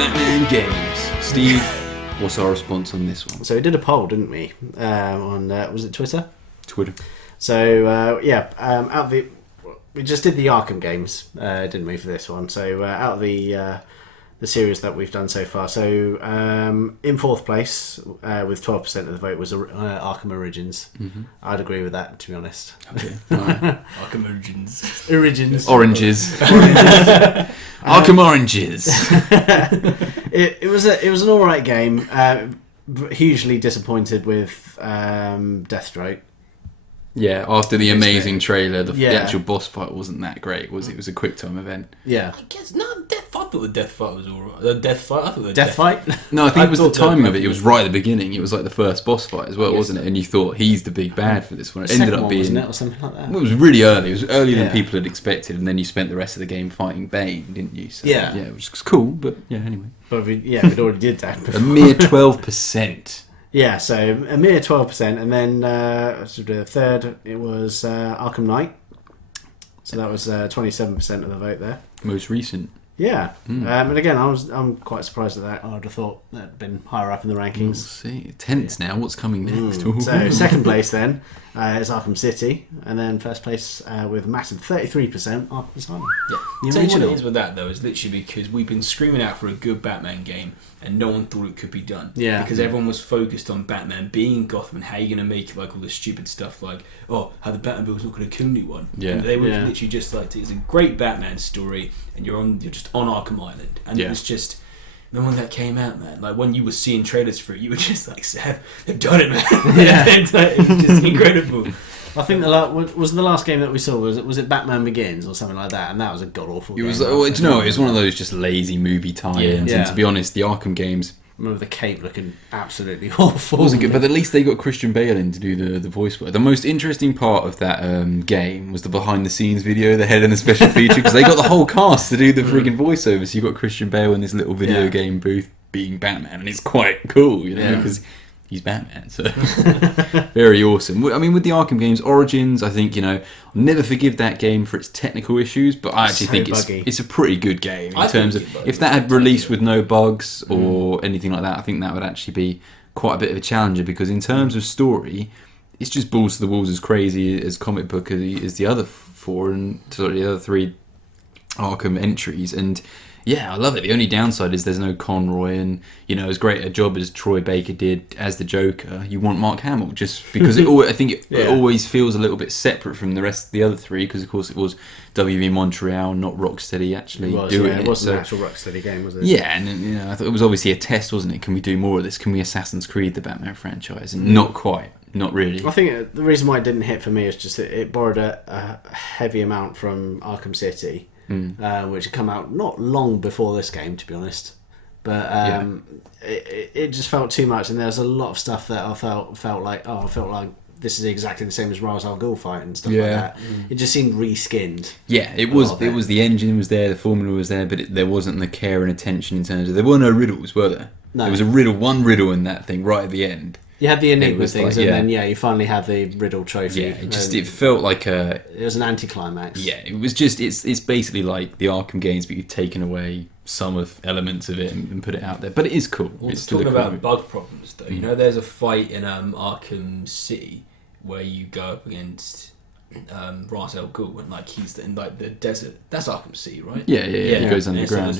Batman games. Steve, what's our response on this one? So we did a poll, didn't we? On was it Twitter? Twitter. So out of we just did the Arkham games, didn't we, for this one? So out of the series that we've done so far, so in fourth place with 12% of the vote was Arkham Origins. Mm-hmm. I'd agree with that, to be honest. Okay. Right. Arkham Origins. Oranges. Arkham Oranges. It was an all right game. Hugely disappointed with Deathstroke. Yeah, after the amazing trailer, the actual boss fight wasn't that great, was it? It was a quick time event. Yeah. I guess not. I thought the death fight was alright. The death fight. I thought the death fight. No, I think it was the timing of it. It was right at the beginning. It was like the first boss fight as well, wasn't it? And you thought he's the big bad for this one. It ended up being, wasn't it, or something like that. Well, it was really early. It was earlier than people had expected, and then you spent the rest of the game fighting Bane, didn't you? So, yeah, it was cool. But anyway. But we'd already did that before. A mere 12%. Yeah, so a mere 12%, and then the third, it was Arkham Knight. So that was 27% of the vote there. Most recent. Yeah, and again, I'm quite surprised at that. I would have thought that'd been higher up in the rankings. We'll see. Tense now. What's coming next? So second place then is Arkham City, and then first place with a massive 33% Arkham Asylum. Yeah. Tell you what it is with that though is literally because we've been screaming out for a good Batman game, and no one thought it could be done. Yeah. Because everyone was focused on Batman being in Gotham and how you're going to make it, like all this stupid stuff like, how the Batmobile's not going to kill anyone. Yeah. And they were literally just like, it's a great Batman story, and you're just on Arkham Island, and it was just. The one that came out, man, like when you were seeing trailers for it, you were just like, Seb, they've done it, man. It was just incredible. I think was the last game that we saw was it Batman Begins or something like that, and that was a god awful game. It was, it was one of those just lazy movie tie-ins. Yeah. And to be honest, the Arkham games. I remember the cape looking absolutely awful. It wasn't good, but at least they got Christian Bale in to do the voice work. The most interesting part of that game was the behind-the-scenes video they had in the special feature, because they got the whole cast to do the freaking voiceover. So you got Christian Bale in this little video game booth being Batman, and it's quite cool, because he's Batman. So very awesome. I mean, with the Arkham games, Origins, I think I'll never forgive that game for its technical issues, but I actually think it's a pretty good game in terms of if that had released with no bugs or anything like that. I think that would actually be quite a bit of a challenger, because in terms of story, it's just balls to the walls, as crazy as comic book as the other the other three Arkham entries. And yeah, I love it. The only downside is there's no Conroy, and as great a job as Troy Baker did as the Joker, you want Mark Hamill, just because it always feels a little bit separate from the rest of the other three, because of course it was WV Montreal, not Rocksteady actually doing it. It wasn't an actual Rocksteady game, was it? Yeah, and I thought it was obviously a test, wasn't it? Can we do more of this? Can we Assassin's Creed the Batman franchise? And not quite. Not really. I think the reason why it didn't hit for me is just that it borrowed a heavy amount from Arkham City. Which had come out not long before this game, to be honest, but it just felt too much, and there's a lot of stuff that I felt like this is exactly the same as Ra's al Ghul fight and stuff like that. It just seemed reskinned. Yeah, it was. It was the engine was there, the formula was there, but there wasn't the care and attention in terms of there were no riddles, were there? No. There was one riddle in that thing right at the end. You had the Enigma things, and then you finally had the Riddle trophy. Yeah, it felt like it was an anticlimax. Yeah, it was just it's basically like the Arkham games, but you've taken away some of elements of it and put it out there. But it is cool. Well, it's talking about bug problems, though. There's a fight in Arkham City where you go up against Ra's al Ghul, and he's in the desert. That's Arkham City, right? Yeah. He goes underground.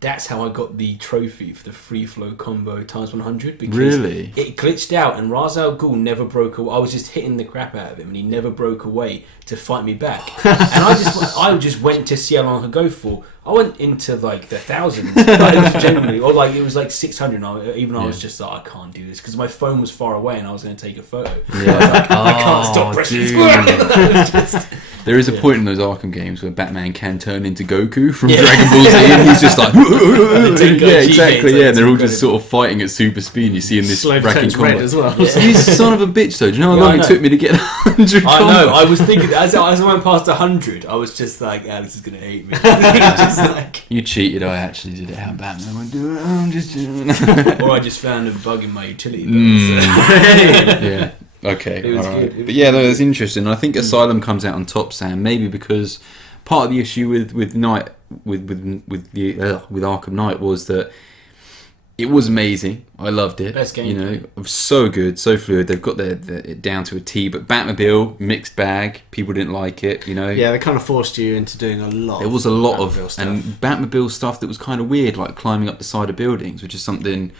That's how I got the trophy for the free flow combo times 100, because really? It glitched out, and Ra's al Ghul never broke away. I was just hitting the crap out of him, and he never broke away to fight me back. And I just went to see how long I could go for. I went into the thousands, generally, or it was 600. I was just like, I can't do this, because my phone was far away and I was going to take a photo. Yeah. I can't stop pressing square. There is a point in those Arkham games where Batman can turn into Goku from Dragon Ball Z, and he's just like, yeah, exactly, and they're all just sort of fighting at super speed. You see in this racking combat as well. You son of a bitch, though. Do you know how long it took me to get 100? I know. I was thinking as I went past 100, I was just like, Alex is going to hate me. You cheated. I actually did it how Batman would do it. I'm just doing it. Or I just found a bug in my utility. Yeah. Okay. It was good. But yeah, that's interesting. I think Asylum comes out on top, Sam. Maybe because part of the issue with Night with Arkham Knight was that it was amazing. I loved it. Best game. You know, it was so good, so fluid. They've got it down to a T. But Batmobile, mixed bag. People didn't like it. You know. Yeah, they kind of forced you into doing a lot. There was a lot of Batmobile stuff. and Batmobile stuff that was kind of weird, like climbing up the side of buildings, which is something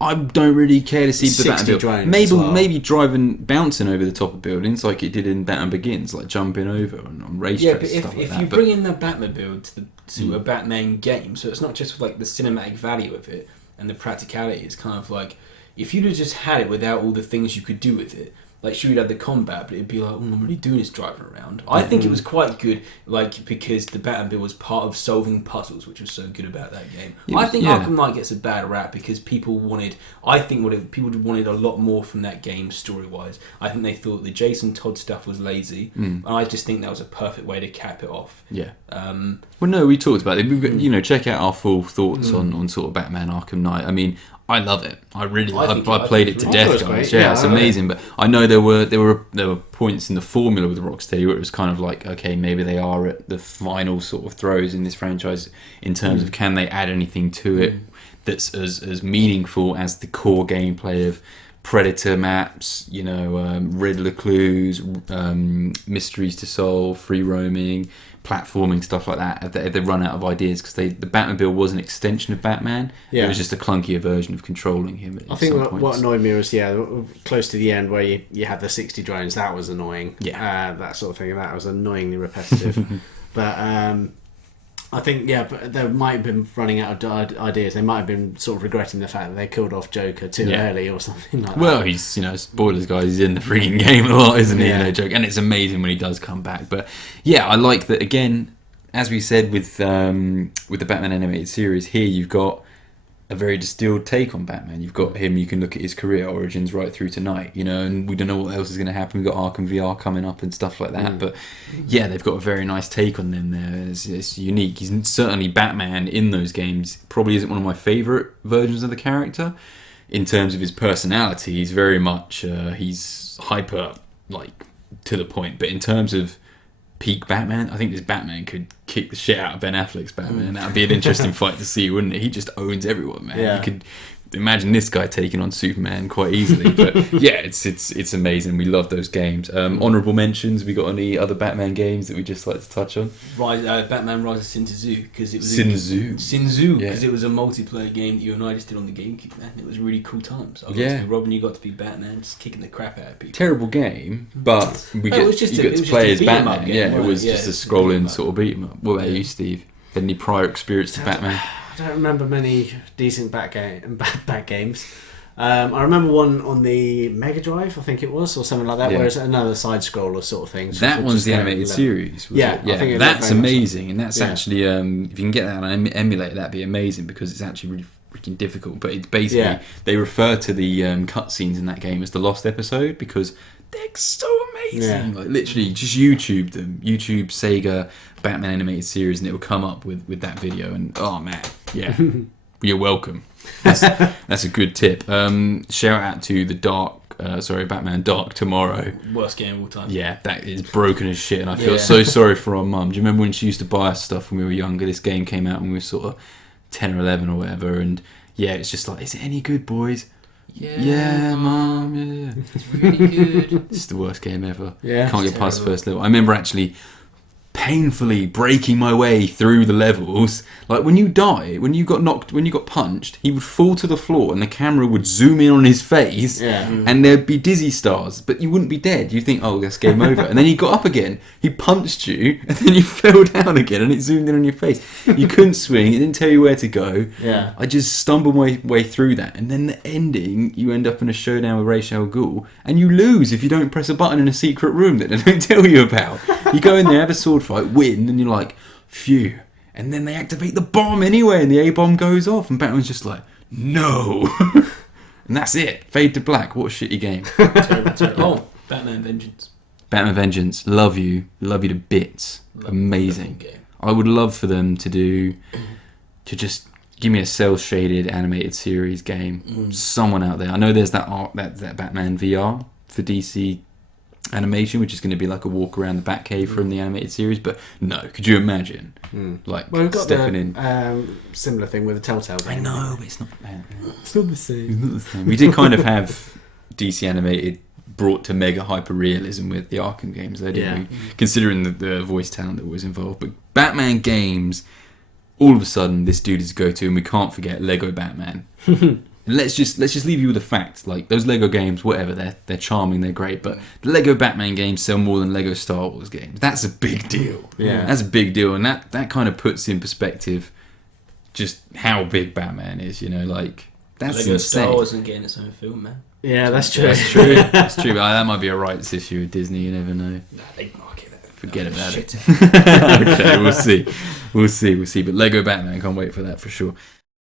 I don't really care to see. The 60 Batmobile, drones as well. maybe bouncing over the top of buildings like it did in Batman Begins, like jumping over on racetracks. Yeah, but and stuff like if that. you bring in the Batmobile to a Batman game, so it's not just like the cinematic value of it and the practicality. It's kind of like if you'd have just had it without all the things you could do with it. Like, sure, you'd have the combat, but it'd be like, all I'm really doing is driving around. I think it was quite good, like, because the Batmobile was part of solving puzzles, which was so good about that game. I think Arkham Knight gets a bad rap because people wanted a lot more from that game story-wise. I think they thought the Jason Todd stuff was lazy, and I just think that was a perfect way to cap it off. Yeah. Well, no, we talked about it. We've got, you know, check out our full thoughts on sort of Batman Arkham Knight. I mean, I love it. I really love it. I played it to death, guys. Yeah, it's amazing. But I know there were points in the formula with Rocksteady where it was kind of like, okay, maybe they are at the final sort of throws in this franchise in terms of can they add anything to it that's as meaningful as the core gameplay of Predator maps, you know, Riddler clues, mysteries to solve, free roaming, platforming, stuff like that. If they run out of ideas, because the Batmobile was an extension of Batman. Yeah. It was just a clunkier version of controlling him. I think what annoyed me was close to the end where you had the 60 drones. That was annoying. Yeah, that sort of thing. That was annoyingly repetitive. But I think, but they might have been running out of ideas. They might have been sort of regretting the fact that they killed off Joker too early or something like that. Well, he's, you know, spoilers, guys, he's in the freaking game a lot, isn't he? You know, Joker. And it's amazing when he does come back. But yeah, I like that, again, as we said with the Batman animated series, here you've got a very distilled take on Batman. You've got him, you can look at his career origins right through to Night, you know, and we don't know what else is going to happen. We've got Arkham VR coming up and stuff like that. But yeah, they've got a very nice take on them there. It's unique. He's certainly Batman in those games. Probably isn't one of my favourite versions of the character. In terms of his personality, he's very much, he's hyper, like, to the point. But in terms of peak Batman, I think this Batman could kick the shit out of Ben Affleck's Batman. That would be an interesting fight to see, wouldn't it? He just owns everyone, man. You could imagine this guy taking on Superman quite easily. But yeah, it's amazing. We love those games. Honourable mentions. We got any other Batman games that we just like to touch on? Batman Rise of Sin Tzu, because it was Sin because it was a multiplayer game that you and I just did on the GameCube, man. It was really cool times. Robin, you got to be Batman, just kicking the crap out of people. Terrible game, but you get to play as Batman. It was just a scrolling sort of beat 'em up. What about you, Steve? Had any prior experience to Batman? I don't remember many decent Bat games. I remember one on the Mega Drive, I think it was, or something like that, where it's another side scroller sort of thing. That one's the animated series. I think that's amazing, and that's actually if you can get that on emulator, that'd be amazing, because it's actually really freaking difficult. But it's basically they refer to the cutscenes in that game as the lost episode, because they're so amazing. Like, literally, just YouTube them. YouTube Sega Batman animated series, and it will come up with that video. And oh man, you're welcome. That's a good tip. Shout out to the Batman Dark Tomorrow. Worst game of all time. Yeah, that is broken as shit, and I feel so sorry for our mum. Do you remember when she used to buy us stuff when we were younger? This game came out when we were sort of 10 or 11 or whatever, and it's just like, is it any good, boys? Yeah, Mum, yeah. It's really good. It's the worst game ever. Yeah, can't get past the first level. I remember actually painfully breaking my way through the levels. Like, when you die, when you got punched, he would fall to the floor and the camera would zoom in on his face, and there'd be dizzy stars, but you wouldn't be dead. You'd think, oh, that's game over. And then he got up again, he punched you, and then you fell down again, and it zoomed in on your face. You couldn't swing, it didn't tell you where to go. I just stumbled my way through that, and then the ending, you end up in a showdown with Ra's al Ghul, and you lose if you don't press a button in a secret room that they don't tell you about. You go in there, have a sword fight, win, and you're like, phew. And then they activate the bomb anyway, and the A-bomb goes off, and Batman's just like, no. And that's it. Fade to black. What a shitty game. Terrible. Oh, Batman Vengeance. Batman Vengeance. Love you to bits. Amazing. I would love for them to just give me a cel-shaded animated series game. Someone out there. I know there's that Batman VR for DC animation, which is going to be like a walk around the Batcave from the animated series. But no, could you imagine like Well, we've got stepping the in? similar thing with the Telltale game. I know, but it's not. It's not the same. It's not the same. We did kind of have DC animated brought to mega hyper realism with the Arkham games, though, didn't we? Considering the voice talent that was involved. But Batman games, all of a sudden, this dude is go-to, and we can't forget Lego Batman. Let's just leave you with a fact. Like, those Lego games, whatever, they're charming, they're great, but the Lego Batman games sell more than Lego Star Wars games. That's a big deal. Yeah. That's a big deal, and that kind of puts in perspective just how big Batman is, you know, like, that's Lego insane. Star Wars isn't getting its own film, man. Yeah, that's true. That's true. That's true, but that might be a rights issue with Disney, you never know. Nah, they market that. Forget about Shit. it. Okay, we'll see. But Lego Batman, can't wait for that for sure.